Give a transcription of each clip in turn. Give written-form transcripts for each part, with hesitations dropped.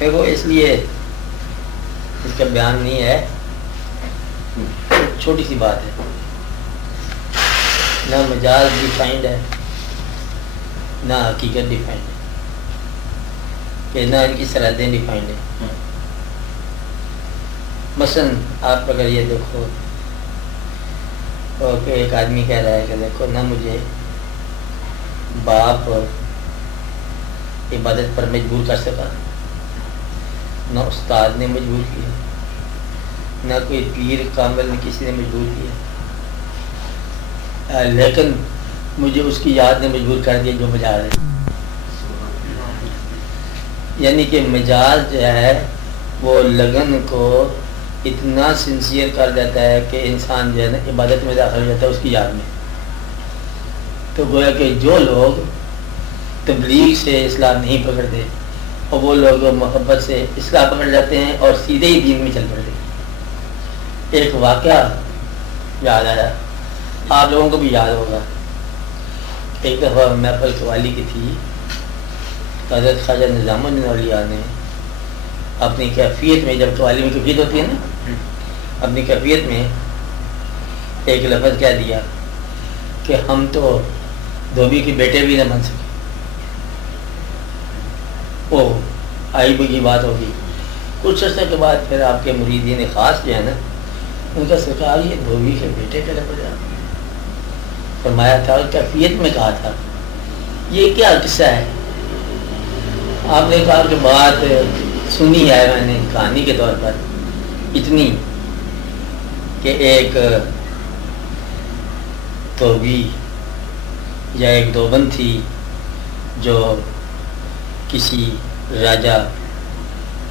دیکھو اس لیے اس کا بیان نہیں ہے، چھوٹی سی بات ہے، نہ مجاز ڈیفائنڈ ہے نہ حقیقت ڈیفائنڈ ہے، کہ نہ ان کی سرحدیں ڈیفائنڈ ہیں۔ مثلاً آپ اگر یہ دیکھو کہ ایک آدمی کہہ رہا ہے کہ دیکھو نہ مجھے باپ عبادت پر مجبور کر سکا، نہ استاد نے مجبور کیا، نہ کوئی پیر کامل نے کسی نے مجبور کیا، لیکن مجھے اس کی یاد نے مجبور کر دیا جو مجاز ہے۔ یعنی کہ مجاز جو ہے وہ لگن کو اتنا سنسیئر کر دیتا ہے کہ انسان جو ہے نا عبادت میں داخل ہو جاتا ہے اس کی یاد میں۔ تو گویا کہ جو لوگ تبلیغ سے اصلاح نہیں پکڑتے اور وہ لوگ محبت سے اصلاح پکڑ جاتے ہیں اور سیدھے ہی دین میں چل پڑتے ہیں۔ ایک واقعہ یاد آیا، آپ لوگوں کو بھی یاد ہوگا، ایک دفعہ محفل قوالی کی تھی، حضرت خواجہ نظام الدین اولیاء نے اپنی کیفیت میں، جب قوالی میں کیفیت ہوتی ہے نا، اپنی کیفیت میں ایک لفظ کہہ دیا کہ ہم تو دھوبی کے بیٹے بھی نہ بن سکے۔ وہ عیب کی بات ہوگی۔ کچھ عرصے کے بعد پھر آپ کے مریدین خاص جو ہے نا، ان کا سرکار یہ دھوبی کے بیٹے کا لفظ فرمایا تھا، کیفیت میں کہا تھا، یہ کیا قصہ ہے؟ آپ نے کہا کہ بات سنی ہے میں نے کہانی کے طور پر اتنی کہ ایک دھوبی یا ایک دوبند تھی جو کسی راجا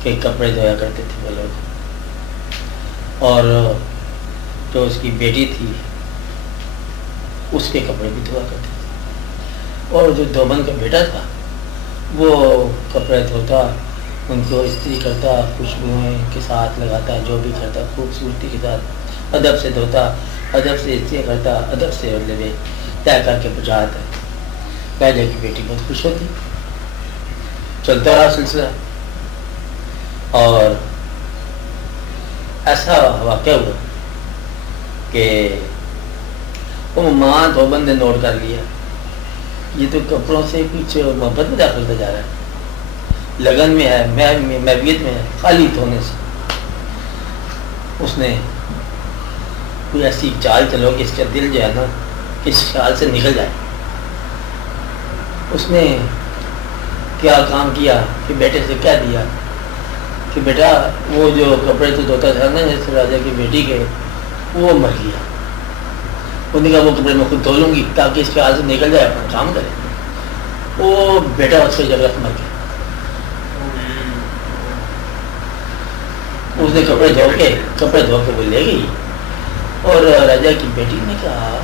کے کپڑے دھویا کرتے تھے وہ لوگ، اور جو اس کی بیٹی تھی اس کے کپڑے بھی دھویا کرتے تھے، اور جو دوبند کا بیٹا تھا وہ کپڑے دھوتا، ان کو استری کرتا، خوشبوئیں کے ساتھ لگاتا، جو بھی کرتا خوبصورتی کے ساتھ، ادب سے دھوتا، ادب سے استری کرتا، ادب سے لے طے کر کے پہنچاتا۔ راجا کی بیٹی بہت خوش ہوتی، چلتا رہا سلسلہ، اور ایسا واقعہ ہوا کہ وہ ماں دھوبند نے نوٹ کر لیا، یہ تو کپڑوں سے کچھ محبت میں داخل ہوتا جا رہا ہے، لگن میں ہے، محبیت میں ہے، خالی دھونے سے۔ اس نے کوئی ایسی چال چلو کہ اس کا دل جو ہے نا اس خیال سے نکل جائے۔ اس نے کیا کام کیا کہ بیٹے سے کہہ دیا کہ بیٹا وہ جو کپڑے تو دھوتا تھا نا اس راجا کی بیٹی کے، وہ مر گیا۔ انہوں نے کہا وہ کپڑے میں خود دھو لوں گی تاکہ اس خیال سے نکل جائے، اپنا کام کرے۔ وہ بیٹا اس کو جگہ مر گیا۔ اس نے کپڑے دھو کے وہ لے گئی، اور راجا کی بیٹی نے کہا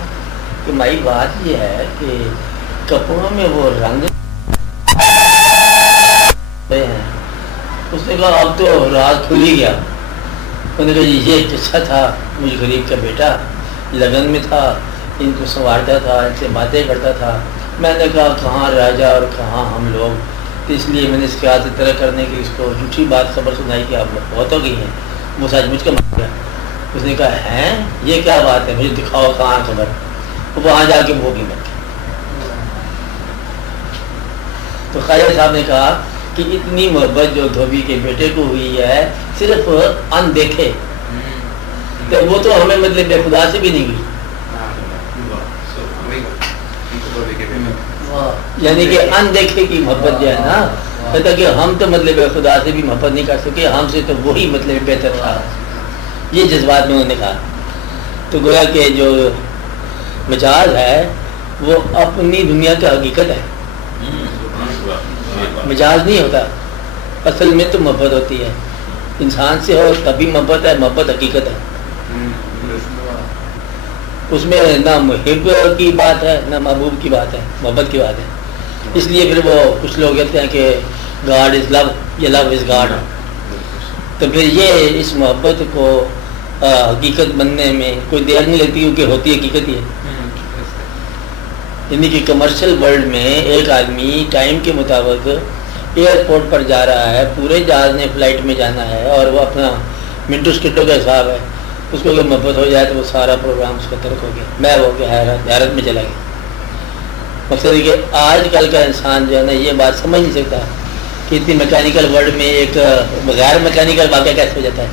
کہ مائی بات یہ ہے کہ کپڑوں میں وہ رنگ ہیں۔ اس نے کہا اب تو راز کھل ہی گیا۔ انہوں نے کہا یہ قصہ تھا، مجھ غریب کا بیٹا لگن میں تھا، ان کو سنوارتا تھا، ان سے باتیں کرتا تھا۔ میں نے کہا کہاں راجا اور کہاں ہم لوگ، تو اس لیے میں نے اس کے ہاتھ سے طرح کرنے کی اس کو جھوٹی بات خبر سنائی کہ آپ بہت ہو گئی ہیں، وہ سچ مجھ کا مر گیا۔ اس نے کہا ہیں یہ کیا بات ہے، مجھے دکھاؤ کہاں خبر۔ وہاں جا کے وہ بھی مر گیا۔ تو خواجہ صاحب نے کہا کہ اتنی محبت جو دھوبی کے بیٹے کو ہوئی ہے صرف ان دیکھے، تو وہ تو ہمیں مطلب بے خدا سے بھی نہیں ہوئی، یعنی کہ ان دیکھے کی محبت جو ہے نا، کہتا کہ ہم تو مطلب بے خدا سے بھی محبت نہیں کر سکے، ہم سے تو وہی مطلب بہتر تھا۔ یہ جذبات میں انہوں نے کہا۔ تو گویا کہ جو مجاز ہے وہ اپنی دنیا کا حقیقت ہے، مجاز نہیں ہوتا۔ اصل میں تو محبت ہوتی ہے، انسان سے ہو تبھی محبت ہے، محبت حقیقت ہے۔ اس میں نہ محب کی بات ہے نہ محبوب کی بات ہے، محبت کی بات ہے۔ اس لیے پھر وہ کچھ لوگ کہتے ہیں کہ گاڈ از لو یا لو از گاڈ۔ تو پھر یہ اس محبت کو حقیقت بننے میں کوئی دیر نہیں لگتی، کیونکہ ہوتی حقیقت ہی ہے۔ یعنی کہ کمرشل ورلڈ میں ایک آدمی ٹائم کے مطابق ایئرپورٹ پر جا رہا ہے، پورے جہاز نے فلائٹ میں جانا ہے اور وہ اپنا منٹو سکٹوں کا حساب ہے، اس کو اگر محبت ہو جائے تو وہ سارا پروگرام اس کا ترک ہو گیا، میں ہو گیا حیرت میں چلا گیا۔ مقصد ہے کہ آج کل کا انسان جو ہے نا یہ بات سمجھ نہیں سکتا کہ اتنی میکینیکل ورلڈ میں ایک غیر میکینیکل واقعہ کیسے ہو جاتا ہے،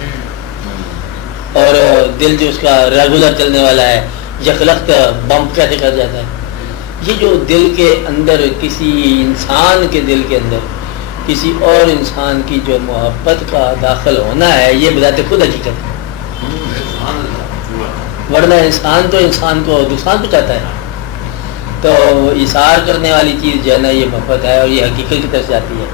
اور دل جو اس کا ریگولر چلنے والا ہے یکلخت بمپ کیسے کر جاتا ہے۔ یہ جو دل کے اندر کسی انسان کے دل کے اندر کسی اور انسان کی جو محبت کا داخل ہونا ہے، یہ بذات خود حقیقت ہے، ورنہ انسان تو انسان کو نقصان پہنچاتا ہے۔ تو اظہار کرنے والی چیز جو ہے نا یہ محبت ہے، اور یہ حقیقت کی طرف سے آتی ہے۔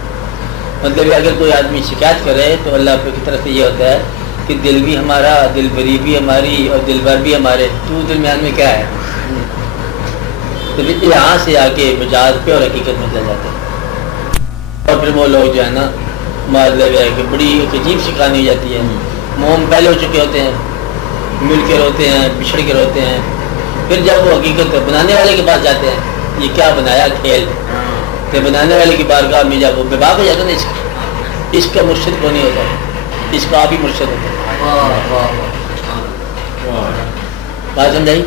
مطلب اگر کوئی آدمی شکایت کرے تو اللہ کی طرف سے یہ ہوتا ہے کہ دل بھی ہمارا، دل بری بھی ہماری، اور دل بر بھی ہمارے، تو درمیان میں کیا ہے؟ تو یہاں سے آ کے مجاز پہ اور حقیقت میں چل جاتے ہیں، اور پھر وہ لوگ جو ہے نا مطلب ہے کہ بڑی ایک عجیب سی کہانی ہو جاتی ہے۔ موم پہلے ہو چکے ہوتے ہیں، مل کے روتے ہیں، بچھڑ کے روتے ہیں، پھر جب وہ حقیقت بنانے والے کے پاس جاتے ہیں، یہ کیا بنایا کھیل، کہ بنانے والے کی بارگاہ میں جب وہ بے باک ہو جاتا ہے نا، اس کا مرشد کو نہیں ہوتا، اس کا آپ ہی مرشد ہوتا ہے۔ بات سمجھائی؟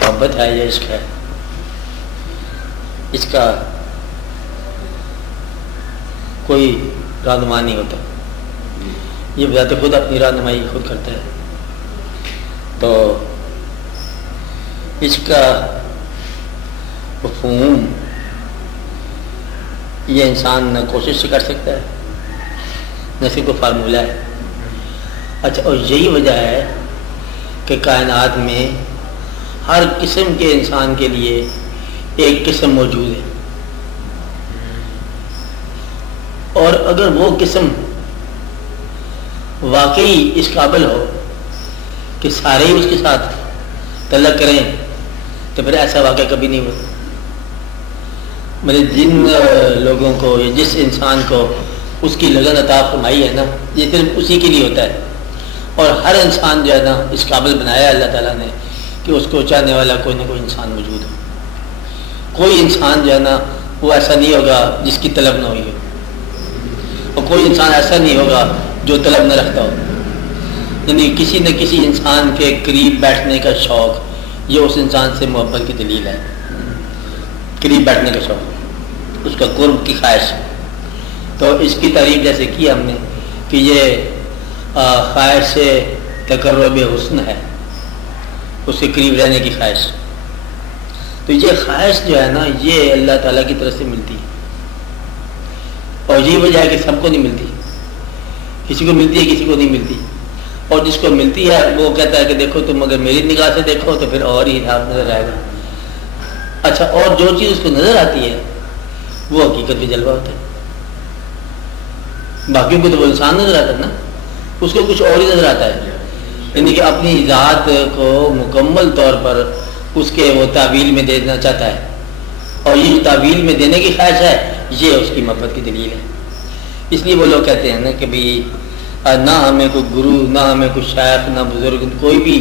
محبت ہے یہ عشق ہے، اس کا کوئی رہنما نہیں ہوتا، یہ بذات خود اپنی رہنمائی خود کرتا ہے۔ تو اس کا مفہوم یہ انسان نہ کوشش سے کر سکتا ہے، نہ صرف کوئی فارمولہ ہے۔ اچھا، اور یہی وجہ ہے کہ کائنات میں ہر قسم کے انسان کے لیے ایک قسم موجود ہے، اور اگر وہ قسم واقعی اس قابل ہو کہ سارے ہی اس کے ساتھ تعلق کریں تو پھر ایسا واقعہ کبھی نہیں ہوا۔ میرے جن لوگوں کو یا جس انسان کو اس کی لگن عطا فرمائی ہے نا، یہ صرف اسی کے لیے ہوتا ہے، اور ہر انسان جو ہے نا اس قابل بنایا ہے اللہ تعالیٰ نے کہ اس کو چاہنے والا کوئی نہ کوئی انسان موجود ہو۔ کوئی انسان جو ہے نا وہ ایسا نہیں ہوگا جس کی طلب نہ ہوئی ہو، اور کوئی انسان ایسا نہیں ہوگا جو طلب نہ رکھتا ہو۔ یعنی کسی نہ کسی انسان کے قریب بیٹھنے کا شوق یہ اس انسان سے محبت کی دلیل ہے، قریب بیٹھنے کا شوق، اس کا قرب کی خواہش۔ تو اس کی تعریف جیسے کی ہم نے کہ یہ خواہش سے تقرب حسن ہے، اس کے قریب رہنے کی خواہش۔ تو یہ خواہش جو ہے نا یہ اللہ تعالیٰ کی طرف سے ملتی ہے، اور یہی وجہ ہے کہ سب کو نہیں ملتی، کسی کو ملتی ہے کسی کو نہیں ملتی، اور جس کو ملتی ہے وہ کہتا ہے کہ دیکھو تم اگر میری نگاہ سے دیکھو تو پھر اور ہی حساب نظر آئے گا۔ اچھا، اور جو چیز اس کو نظر آتی ہے وہ حقیقت میں جلوہ ہوتا ہے، باقیوں کو تو وہ انسان نظر آتا ہے نا، اس کو کچھ اور ہی نظر آتا ہے، یعنی کہ اپنی ذات کو مکمل طور پر اس کے وہ تعویل میں دینا چاہتا ہے، اور یہ جو تعویل میں دینے کی خواہش ہے یہ اس کی محبت کی دلیل ہے۔ اس لیے وہ لوگ کہتے ہیں نا کہ بھی نہ ہمیں کوئی گرو، نہ ہمیں کوئی شیخ، نہ بزرگ، کوئی بھی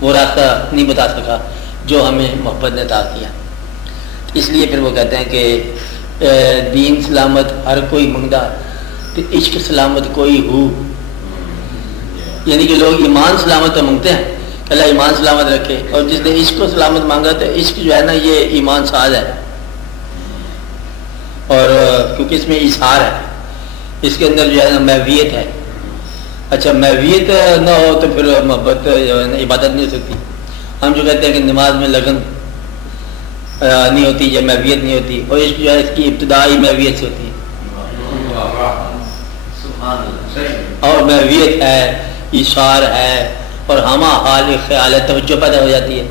وہ راستہ نہیں بتا سکا جو ہمیں محبت نے عطا کیا۔ اس لیے پھر وہ کہتے ہیں کہ دین سلامت ہر کوئی منگدا، تو عشق سلامت کوئی ہو، یعنی کہ لوگ ایمان سلامت تو مانگتے ہیں کہ اللہ ایمان سلامت رکھے، اور جس نے عشق کو سلامت مانگا تو عشق جو ہے نا یہ ایمان ساز ہے، اور کیونکہ اس میں اظہار ہے، اس کے اندر جو ہے نا محویت ہے۔ اچھا، محویت نہ ہو تو پھر محبت جو ہے نا عبادت نہیں ہو سکتی۔ ہم جو کہتے ہیں کہ نماز میں لگن نہیں ہوتی یا محویت نہیں ہوتی، اور عشق جو ہے اس کی ابتدائی محویت سے ہوتی ہے، اور محویت ہے، اشار ہے، اور ہمہ حال خیال ہے، توجہ پیدا ہو جاتی ہے،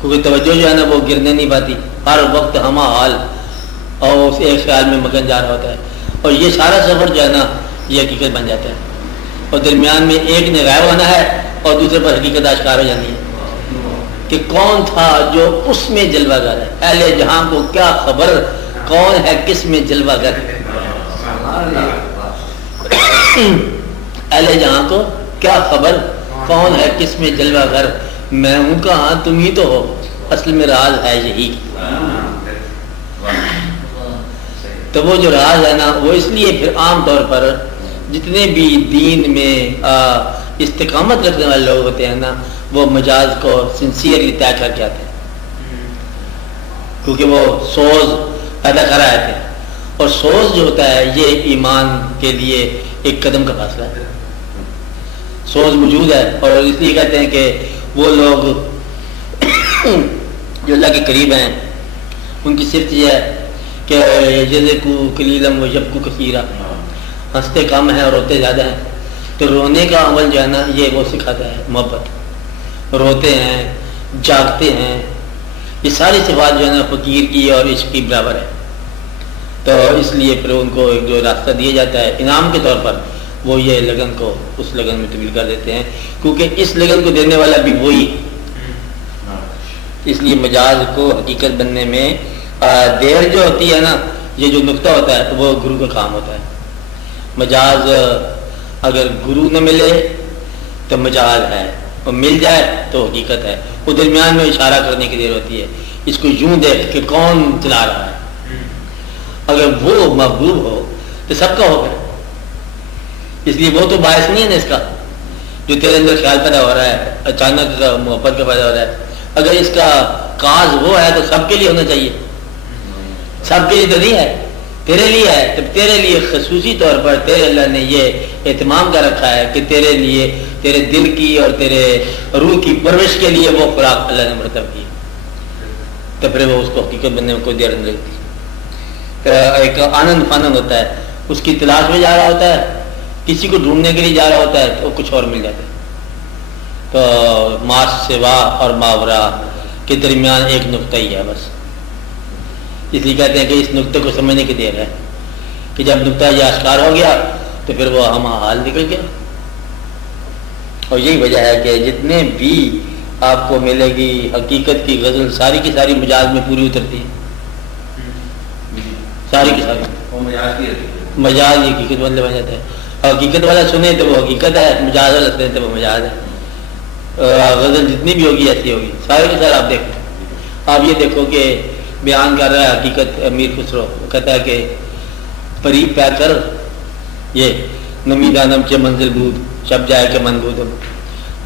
کیونکہ توجہ جو ہے نا وہ گرنے نہیں پاتی، ہر وقت ہمہ حال اور اس ایک خیال میں مگن جا رہا ہوتا ہے، اور یہ سارا سفر جو ہے نا یہ حقیقت بن جاتا ہے، اور درمیان میں ایک نے غائب ہونا ہے اور دوسرے پر حقیقت آشکار ہو جاتی ہے کہ کون تھا جو اس میں جلوہ گر ہے۔ اہل جہاں کو کیا خبر کون ہے کس میں جلوہ گر، اہل جہاں کو کیا خبر، کون ہے کس میں جلوہ گر، میں ہوں کہاں تم ہی تو ہو، اصل میں راز ہے یہی۔ تو وہ جو راز ہے نا، وہ اس لیے پھر عام طور پر جتنے بھی دین میں استقامت رکھنے والے لوگ ہوتے ہیں نا، وہ مجاز کو سنسیئرلی طے کر کے آتے ہیں، کیونکہ وہ سوز پیدا کر آئے تھے، اور سوز جو ہوتا ہے یہ ایمان کے لیے ایک قدم کا فاصلہ ہے۔ سوز موجود ہے، اور اس لیے کہتے ہیں کہ وہ لوگ جو اللہ کے قریب ہیں ان کی صرف یہ ہے کہ یذکو قلیلا و یبکو کثیرا، ہنستے کم ہیں اور روتے زیادہ ہیں۔ تو رونے کا عمل جو ہے نا، یہ وہ سکھاتا ہے محبت، روتے ہیں، جاگتے ہیں، یہ ساری صفات جو ہے نا فقیر کی اور عشق کی برابر ہے۔ تو اس لیے پھر ان کو ایک جو راستہ دیا جاتا ہے انعام کے طور پر، وہ یہ لگن کو اس لگن میں تبدیل کر دیتے ہیں، کیونکہ اس لگن کو دینے والا بھی وہی۔ اس لیے مجاز کو حقیقت بننے میں دیر جو ہوتی ہے نا، یہ جو نقطہ ہوتا ہے وہ گرو کا کام ہوتا ہے۔ مجاز اگر گرو نہ ملے تو مجاز ہے، اور مل جائے تو حقیقت ہے۔ وہ درمیان میں اشارہ کرنے کی دیر ہوتی ہے، اس کو یوں دیکھ کہ کون چلا رہا ہے۔ اگر وہ محبوب ہو تو سب کا ہوگا، اس لیے وہ تو باعث نہیں ہے نا اس کا، جو تیرے اندر خیال پیدا ہو رہا ہے، اچانک محبت کا پیدا ہو رہا ہے۔ اگر اس کا کاز وہ ہے تو سب کے لیے ہونا چاہیے، سب کے لیے تو نہیں ہے، تیرے لیے ہے۔ تو تیرے لیے خصوصی طور پر تیرے اللہ نے یہ اہتمام کر رکھا ہے کہ تیرے لیے، تیرے دل کی اور تیرے روح کی پرورش کے لیے وہ خوراک اللہ نے مرتب کی، تو پھر وہ اس کو حقیقت بننے میں کوئی دیر نہیں لگتی۔ ایک آنند فانند ہوتا ہے، اس کی تلاش میں جا رہا ہوتا ہے، کسی کو ڈھونڈنے کے لیے جا رہا ہوتا ہے تو کچھ اور مل جاتا ہے۔ تو ماس سوا اور ماورا کے درمیان ایک نقطہ ہی ہے بس، اس لیے کہتے ہیں کہ اس نقطے کو سمجھنے کی دیر ہے، کہ جب نقطہ یہ آشکار ہو گیا تو پھر وہ ہم حال نکل گیا۔ اور یہی وجہ ہے کہ جتنے بھی آپ کو ملے گی حقیقت کی غزل، ساری کی ساری مجاز میں پوری اترتی ہے، ساری کی ساری مجاز ہی حقیقت بن جاتا ہے۔ حقیقت والا سنے تو وہ حقیقت ہے، مجاز والا سنے تو وہ مجاز ہے۔ غزل جتنی بھی ہوگی ایسی ہوگی، سارے کے سارے آپ دیکھیں۔ آپ یہ دیکھو کہ بیان کر رہا ہے حقیقت امیر خسرو، کہتا ہے کہ پری پہ کر یہ نمی دانم کے منزل بود شب جائے کے من بودم،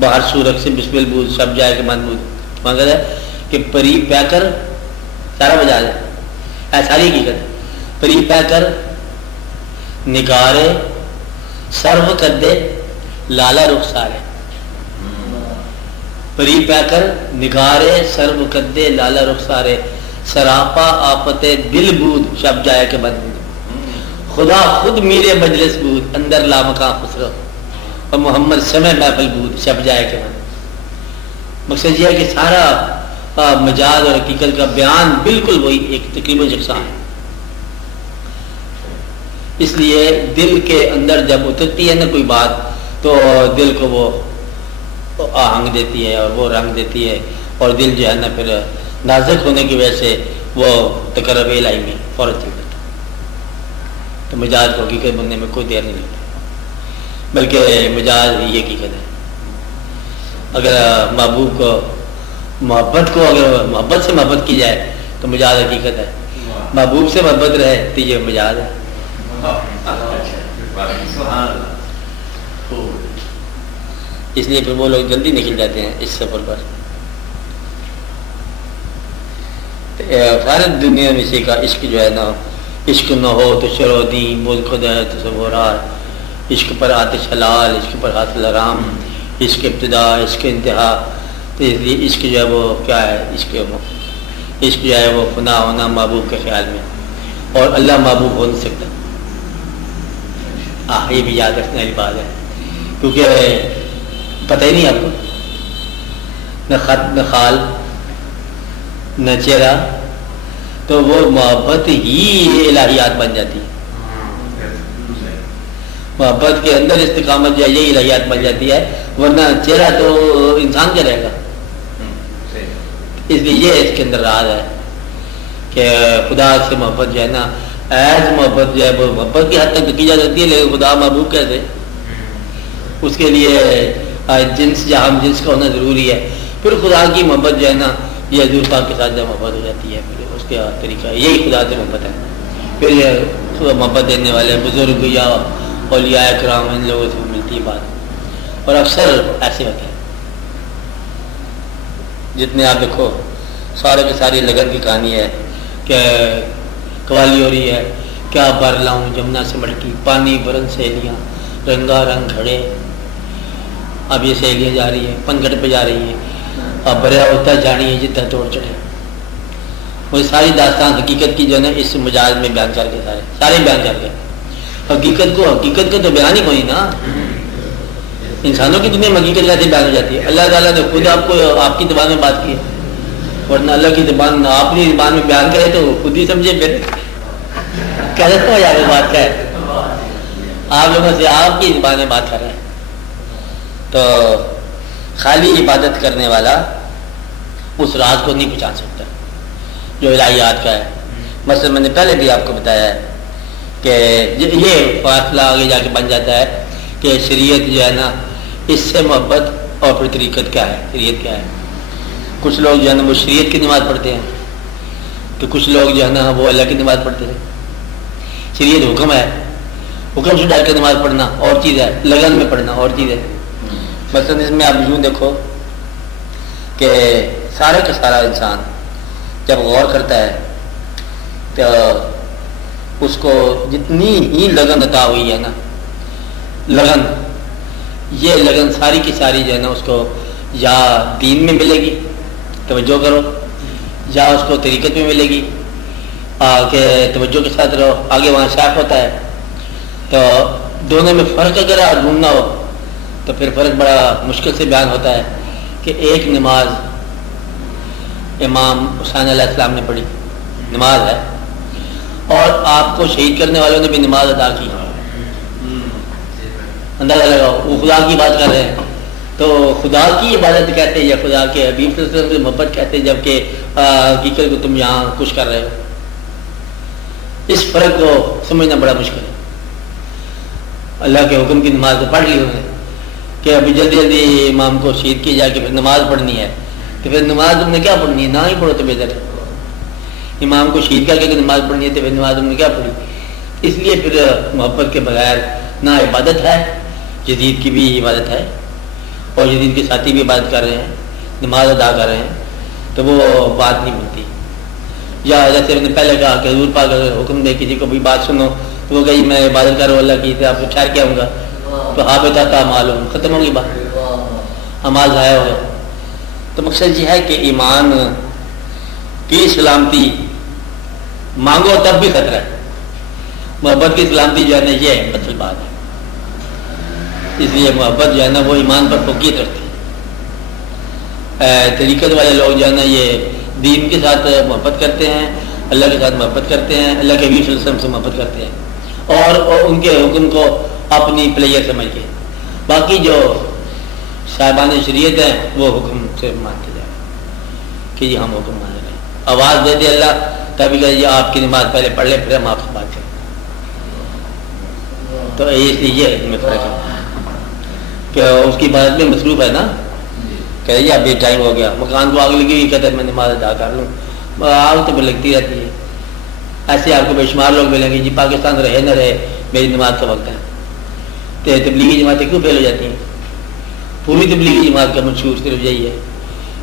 باہر سورک سے بسمل بود شب جائے کے من بود۔ مگر ہے کہ پری پہ کر سارا مجاز ہے، ایسا ہی حقیقت ہے۔ پری پہ کر نگارے سرو کدے لالا رخسارے، پری پہ کر نگارے سرو کدے لالا رخسارے، سراپا آفت دل بود شب جائے کے بند بود، خدا خود میرے مجلس بود اندر لامکاں خسرو، اور محمد سمے محفل بود شب جائے کے بند۔ مقصد یہ ہے کہ سارا مجاز اور حقیقت کا بیان بالکل وہی ایک تقریباً یکساں ہے۔ اس لیے دل کے اندر جب اترتی ہے نا کوئی بات، تو دل کو وہ آہنگ دیتی ہے اور وہ رنگ دیتی ہے، اور دل جو ہے نا پھر نازک ہونے کی وجہ سے وہ تقرب الہی میں فوراً چل جاتا ہے۔ تو مجاز کو حقیقت بننے میں کوئی دیر نہیں لگتی، بلکہ مجاز یہ حقیقت ہے۔ اگر محبوب کو محبت سے محبت کی جائے تو مجاز حقیقت ہے، محبوب سے محبت رہے تو یہ مجاز ہے۔ اس لیے پھر وہ لوگ جلدی نکل جاتے ہیں اس سفر پر۔ سارے دنیا میں سے کا عشق جو ہے نا، عشق نہ ہو تو شرودی بول خدا تصورات، عشق پر آتش حلال، عشق پر حاصل حرام، عشق ابتدا عشق انتہا۔ تو اس لیے عشق جو ہے وہ کیا ہے، عشق جو ہے وہ فنا ہونا محبوب کے خیال میں، اور اللہ محبوب ہو نہیں سکتا۔ یہ بھی یاد رکھنے والی بات ہے، کیونکہ پتہ ہی نہیں آپ کو، نہ خط نہ خال نہ چہرہ، تو وہ محبت ہی الہیات بن جاتی ہے۔ محبت کے اندر استقامت جو ہے یہ الہیات بن جاتی ہے، ورنہ چہرہ تو انسان کا رہے گا۔ اس لیے یہ اس کے اندر راز ہے کہ خدا سے محبت جو ہے نا، ایز محبت جو ہے وہ محبت کی حد تک کی جا سکتی ہے، لیکن خدا محبوب کیسے؟ اس کے لیے جنس جہاں جنس کا ہونا ضروری ہے. پھر خدا کی محبت جو ہے نا یہ حضور پاک کے ساتھ جب محبت ہو جاتی ہے پھر اس کا طریقہ یہی خدا سے محبت ہے. پھر یہ محبت دینے والے بزرگ یا اولیاء کرام ان لوگوں سے ملتی ہے بات. اور اکثر ایسے ہوتے ہیں جتنے آپ دیکھو سارے کی ساری لگن کی کہانی ہے کہ قوالی ہو رہی ہے کیا بھر لاؤں جمنا سے مٹکی پانی برن سہیلیاں رنگا رنگ کھڑے. اب یہ سہیلیاں جا رہی ہیں پنگھٹ پہ جا رہی ہیں اب بریا ہوتا جانی ہے جتنا توڑ چڑھے. وہ ساری داستان حقیقت کی جو ہے نا اس مجاز میں بیان کر کے سارے بیان کر کے حقیقت کا تو بیان ہی کوئی نا. انسانوں کی دنیا میں حقیقت کیسے بیان ہو جاتی ہے؟ اللہ تعالیٰ نے خود آپ کو آپ کی زبان میں بات کی ہے ورنہ اللہ کی زبان اپنی زبان میں بیان کرے تو خود ہی سمجھے. پھر کہہ دیتا ہوں یار بات کیا ہے آپ لوگوں سے آپ کی زبان میں بات کر رہے ہیں. تو خالی عبادت کرنے والا اس راز کو نہیں پہچان سکتا جو الہیات کا ہے. مثلا میں نے پہلے بھی آپ کو بتایا ہے کہ یہ فاصلہ آگے جا کے بن جاتا ہے کہ شریعت جو ہے نا اس سے محبت اور پھر طریقت کیا ہے شریعت کیا ہے. کچھ لوگ جو ہے نا وہ شریعت کی نماز پڑھتے ہیں تو کچھ لوگ جو ہے نا وہ اللہ کی نماز پڑھتے ہیں. شریعت حکم ہے حکم سے ڈال کے نماز پڑھنا اور چیز ہے لگن میں پڑھنا اور چیز ہے. مثلاً اس میں آپ یوں دیکھو کہ سارے کا سارا انسان جب غور کرتا ہے تو اس کو جتنی ہی لگن عطا ہوئی ہے نا لگن یہ لگن ساری کی ساری جو ہے نا اس کو یا دین میں ملے گی توجہ کرو یا اس کو طریقت میں ملے گی کہ توجہ کے ساتھ رہو. آگے وہاں شاخ ہوتا ہے تو دونوں میں فرق اگر ڈھونڈنا ہو تو پھر فرق بڑا مشکل سے بیان ہوتا ہے کہ ایک نماز امام حسین علیہ السلام نے پڑھی نماز ہے اور آپ کو شہید کرنے والوں نے بھی نماز ادا کی. اندازہ لگاؤ وہ خدا کی بات کر رہے ہیں تو خدا کی عبادت کہتے ہیں یا خدا کے حبیب صلی اللہ علیہ وسلم سے محبت کہتے ہیں جبکہ حقیقت کو تم یہاں کچھ کر رہے ہو. اس فرق کو سمجھنا بڑا مشکل ہے. اللہ کے حکم کی نماز تو پڑھ لی انہوں نے کہ ابھی جلدی جلدی امام کو شہید کی جا کے پھر نماز پڑھنی ہے تو پھر نماز تم نے کیا پڑھنی ہے نہ ہی پڑھو تو بہتر ہے. امام کو شہید کر کے نماز پڑھنی ہے تو پھر نماز تم نے کیا پڑھی. اس لیے پھر محبت کے بغیر نہ عبادت ہے جدید کی بھی عبادت ہے اور جدید کے ساتھی بھی عبادت کر رہے ہیں نماز ادا کر رہے ہیں تو وہ بات نہیں ملتی. یا جیسے میں نے پہلے کہا کہ حضور پاک اگر حکم دے کسی کو بھی بات سنو تو وہ کہی میں عبادت کروں اللہ کی آپ کو ٹھہر کے آؤں گا تو حابطہ کا معلوم ختم ہوگی بات اعمال ضائع ہو گئے. تو مقصد یہ ہے کہ ایمان کی سلامتی مانگو تب بھی خطرہ ہے. محبت کی سلامتی جو ہے نا یہ اصل بات ہے. اس لیے محبت جو ہے نا وہ ایمان پر فوقیت رکھتی ہے. طریقت والے لوگ جو ہے نا یہ دین کے ساتھ محبت کرتے ہیں اللہ کے ساتھ محبت کرتے ہیں اللہ کے حبیب صلی اللہ علیہ وسلم سے محبت کرتے ہیں اور ان کے حکم کو اپنی پلیئر سمجھ کے. باقی جو صاحبان شریعت ہیں وہ حکم سے مانتے جائیں کہ جی ہم حکم مان رہے ہیں. آواز دے دے اللہ تبھی کہ جی آپ کی نماز پہلے پڑھ لیں پھر ہم آپ سے بات کریں. تو اس لیے یہ میں فرق ہے کہ اس کی عبادت میں مصروف ہے نا کہ جی اب یہ ٹائم ہو گیا مکان کو آگ لگی ہوئی کہتے ہیں میں نماز ادا کر لوں آگ تو پھر لگتی رہتی ہے. ایسے آپ کو بے شمار لوگ ملیں گے جی پاکستان رہے نہ رہے میری نماز کا وقت ہے. تو تبلیغی جماعتیں کیوں فیل ہو جاتی ہیں؟ پوری تبلیغی جماعت کا منشور صرف یہی ہے.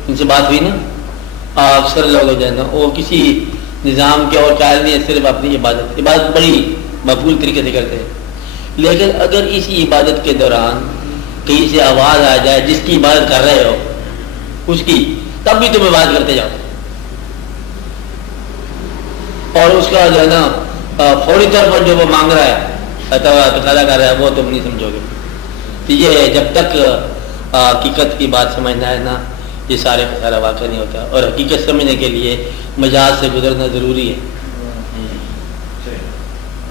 ان سے بات ہوئی نا اکثر لوگ جو ہے نا وہ کسی نظام کے اور قائل نہیں ہے صرف اپنی عبادت بڑی مقبول طریقے سے کرتے ہیں. لیکن اگر اسی عبادت کے دوران کہیں سے آواز آ جائے جس کی عبادت کر رہے ہو اس کی تب بھی تم عبادت کرتے جاؤ اور اس کا جو ہے نا فوری طور پر جو وہ مانگ رہا ہے تقاضا کر رہا ہے وہ تم نہیں سمجھو گے. تو یہ جب تک حقیقت کی بات سمجھنا ہے نا یہ سارے کا سارا واقعہ نہیں ہوتا اور حقیقت سمجھنے کے لیے مجاز سے گزرنا ضروری ہے.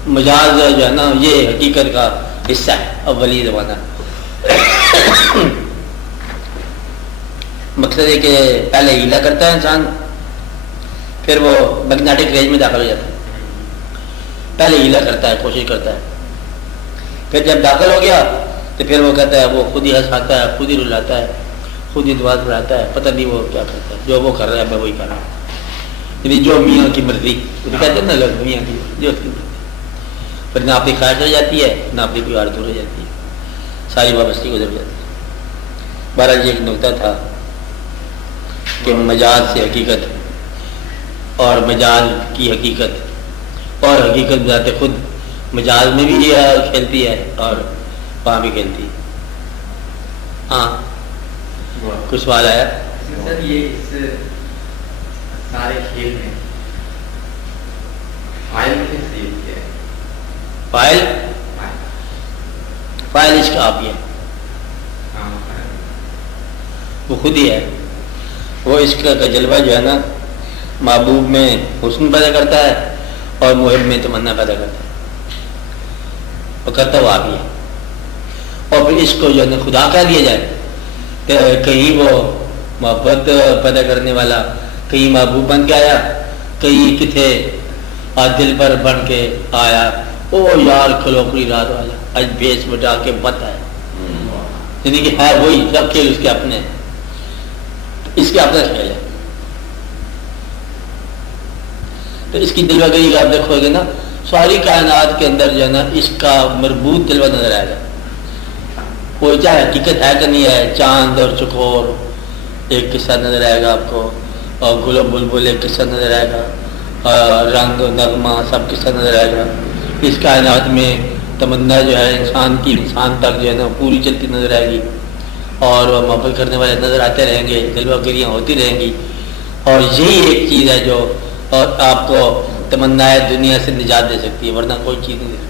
مجاز جو ہے نا یہ حقیقت کا حصہ ہے اولی زمانہ. مقصد ہے کہ پہلے ہیلا کرتا ہے انسان پھر وہ میگنیٹک رینج میں داخل ہو جاتا ہے. پہلے ہیلا کرتا ہے کوشش کرتا ہے پھر جب داخل ہو گیا تو پھر وہ کہتا ہے وہ خود ہی ہنساتا ہے، خود ہی رلاتا ہے، خود ہی دعا پڑھاتا ہے، پتہ نہیں وہ کیا کرتا ہے، جو وہ کر رہا ہے میں وہی کر رہا ہوں، یعنی جو میاں کی مرضی، کہتے ہیں نا لوگ میاں کی جو اس کی مرضی، پھر نہ اپنی خواہش ہو جاتی ہے نہ اپنی کوئی آرزو ہو جاتی ہے، ساری وابستگی گزر جاتی ہے۔ بہرحال یہ ایک نقطہ تھا کہ مجاز سے حقیقت اور مجاز کی حقیقت اور حقیقت ذات خود مجاز میں بھی یہ کھیلتی ہے اور وہاں بھی کھیلتی ہے۔ ہاں کچھ سوال آیا؟ سر یہ اس سارے کھیل میں فائل کس چیز کے ہے؟ فائل اس کا آپ ہی ہے، وہ خود ہی ہے، وہ اس کا جلوہ جو ہے نا محبوب میں حسن پیدا کرتا ہے اور محب میں تمنا پیدا کرتا ہے، وہ کرتا وہ آپ ہی ہے۔ اور پھر اس کو جو ہے نا خدا کہہ دیا جائے کہ کہیں وہ محبت پیدا کرنے والا کہیں محبوب بن کے آیا، کہیں کتنے دل پر بن کے آیا، او یار کھلوکڑی رات والا آج بیس بٹا کے بت ہے، یعنی کہ ہے وہی سب کھیل اس کے اپنے، اس کے اپنا کھیل ہے۔ تو اس کی جلوہ گری آپ دیکھو گے نا ساری کائنات کے اندر جو ہے نا اس کا مربوط جلوہ نظر آئے گا، وہ چاہے حقیقت ہے کہ نہیں ہے، چاند اور چکور ایک قصہ نظر آئے گا آپ کو، اور گل و بلبل ایک قصہ نظر آئے گا، رنگ نغمہ سب قصہ نظر آئے گا۔ اس کائنات میں تمنا جو ہے انسان کی انسان تک جو ہے نا پوری چلتی نظر آئے گی، اور وہ محبت کرنے والے نظر آتے رہیں گے، جلوہ گریاں ہوتی رہیں گی، اور یہی ایک چیز ہے جو اور آپ کو تمنا دنیا سے نجات دے سکتی ہے، ورنہ کوئی چیز نہیں دے سکتی۔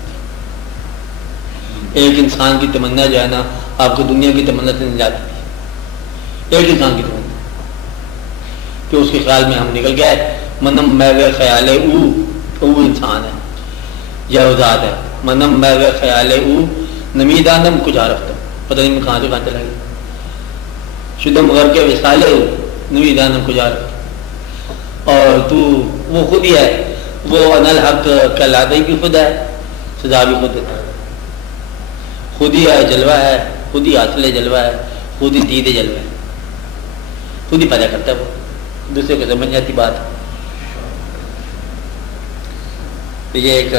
ایک انسان کی تمنا جو ہے نا آپ کو دنیا کی تمنا سے نجات دیتی ہے، ایک انسان کی تمنا کہ اس کے خیال میں ہم نکل گئے، منم میں خیال او انسان ہے یا ذات ہے، منم میں خیال او نمیدانم کجا رفتم، پتہ نہیں میں کہاں سے کہاں چلا گیا، شدم غر کے وصال نمیدانم کجا رفتم، اور تو وہ خود ہی ہے، وہ انل حق کہلاتا ہی بھی خود ہے، سزا بھی خود دیتا ہے، خود ہی ہے جلوہ ہے، خود ہی حاصل جلوہ ہے، خود ہی دید جلوہ ہے، خود ہی پیدا کرتا ہے، وہ دوسرے کو سمجھ آتی بات۔ تو یہ ایک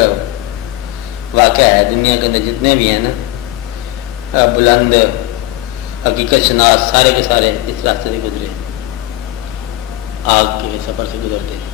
واقعہ ہے، دنیا کے اندر جتنے بھی ہیں نا بلند حقیقت شناس سارے کے سارے اس راستے سے گزرے، آگ کے سفر سے گزرتے ہیں۔